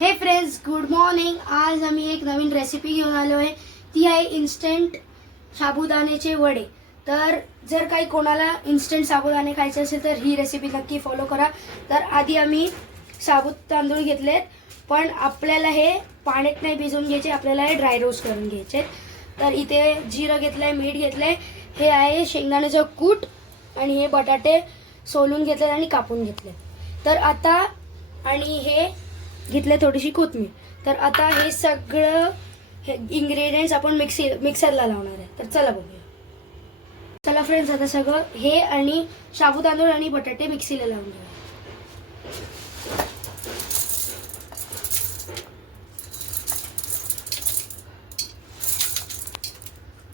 हे friends, good morning. आज आम्ही एक नवीन रेसिपी घेऊन आलो आहे. ती आहे इन्स्टंट साबुदाण्याचे वडे. तर जर काही कोणाला इन्स्टंट साबुदाणे खायचे असेल तर ही रेसिपी नक्की फॉलो करा. तर आधी आम्ही साबूत तांदूळ घेतलेत, पण आपल्याला हे पाण्यात नाही भिजवून घ्यायचे, आपल्याला हे ड्राय रोस्ट करून घ्यायचे. तर इथे जिरं घेतलंय, मीठ घेतलंय, हे आहे शेंगदाण्याचं कूट आणि हे बटाटे सोलून घेतलेत आणि कापून घेतले. तर आता आणि हे घेतले थोडीशी कोथिंबीर. तर आता हे सगळं इंग्रेडियंट्स आपण मिक्सरला लावणार आहे. तर चला बघूया. चला फ्रेंड्स, आता सगळं हे आणि साबुदाणा तांदूळ आणि बटाटे मिक्सीला लावून घेऊया.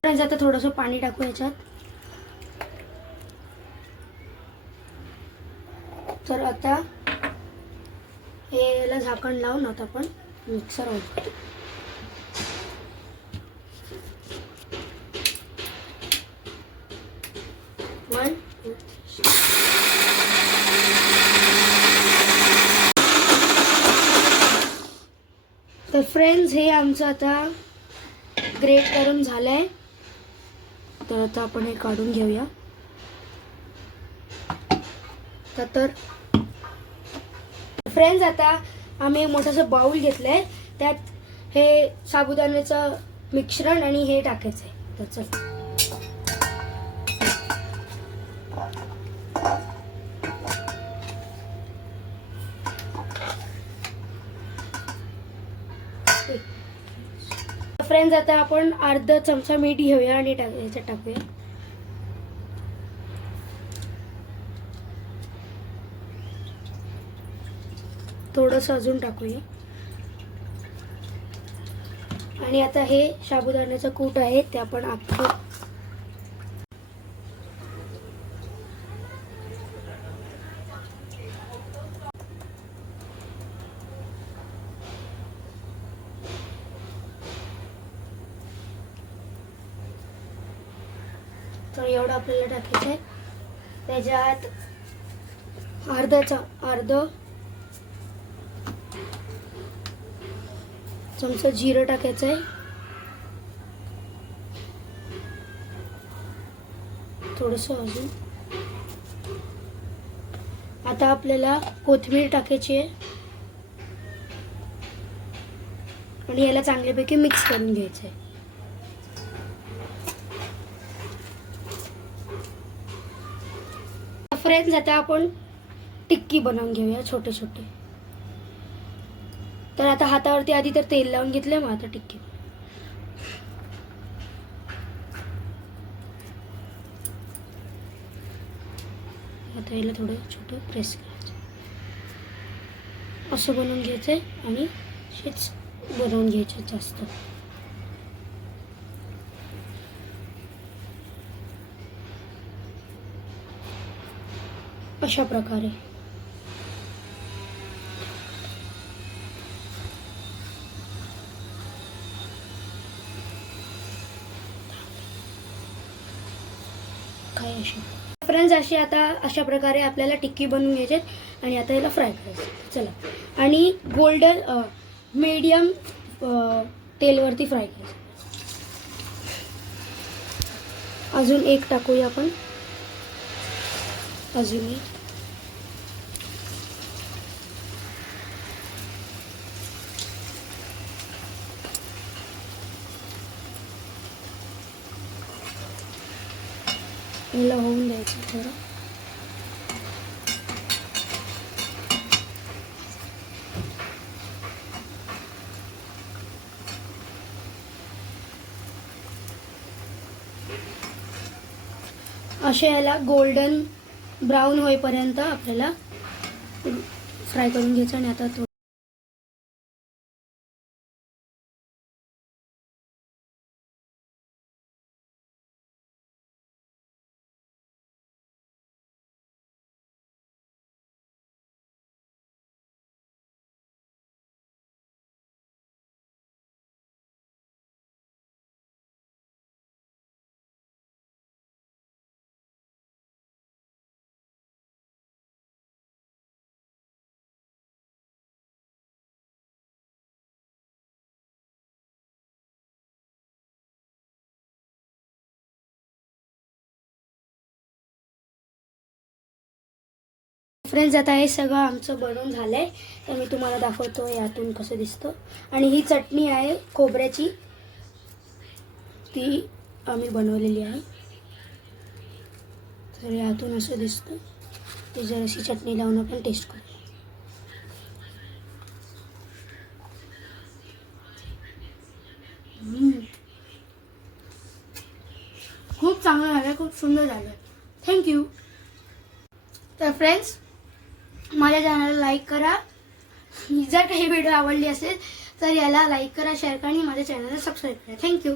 फ्रेंड्स, आता थोडंसं पाणी टाकू याच्यात. तर आता हे याला झाकण लावून आता आपण मिक्सर ऑन करू. तर फ्रेंड्स, हे आमचं आता ग्रेट करून झालंय. तर आता आपण हे काढून घेऊया. तर फ्रेंड्स, आता आम्ही एक मोठासा बाउल घेतलाय, त्यात हे साबुदाण्याचं मिश्रण आणि हे टाकायचंय. तर चल, फ्रेंड्स, आता आपण अर्धा चमचा मीठ घेऊया आणि याच्यात टाकूया. थोडंसं अजून टाकूया. आणि आता हे साबुदाण्याचं कूट आहे ते आपण अख्खं तर एवढं आपल्याला टाकायचं आहे. त्याच्यात अर्ध चमचा जिरं टाकायचं आहे. थोडंसं अजून. आता आपल्याला कोथिंबीर टाकायची आहे आणि याला चांगल्यापैकी मिक्स करून घ्यायचं आहे. फ्रेंड्स, आता आपण टिक्की बनवून घेऊया छोटे छोटे. तर आता हातावरती आधी तर तेल लावून घेतलं, मग आता टिक्की. आता याला थोडं छोटं प्रेस करायचं, असं बनवून घ्यायचंय आणि हेच बनवून घ्यायचे जास्त. अशा प्रकारे. फ्रेंड्स, अशा प्रकारे आपल्याला टिक्की बनवून घ्यायचे आणि आता याला फ्राय करायचं. चला, आणि गोल्डन मीडियम तेलवरती फ्राय करायचं. अजून एक टाकूया आपण. अजून एक. याला होऊन द्यायचं थोडं. अशा याला गोल्डन ब्राऊन होईपर्यंत आपल्याला फ्राय करून घ्यायचं. आणि आता फ्रेंड्स आता हे सगळं आमचं बनवून झालं आहे, तर मी तुम्हाला दाखवतो यातून कसं दिसतं. आणि ही चटणी आहे खोबऱ्याची, ती आम्ही बनवलेली आहे. तर यातून असं दिसतं. ती जराशी चटणी लावून आपण टेस्ट करू. खूप चांगलं झालं, खूप सुंदर झालं. थँक्यू. तर फ्रेंड्स, माझ्या चॅनलला लाईक करा. जर काही व्हिडिओ आवडली असेल तर याला लाईक करा, शेअर करा आणि माझ्या चॅनलला सबस्क्राईब करा. थँक्यू.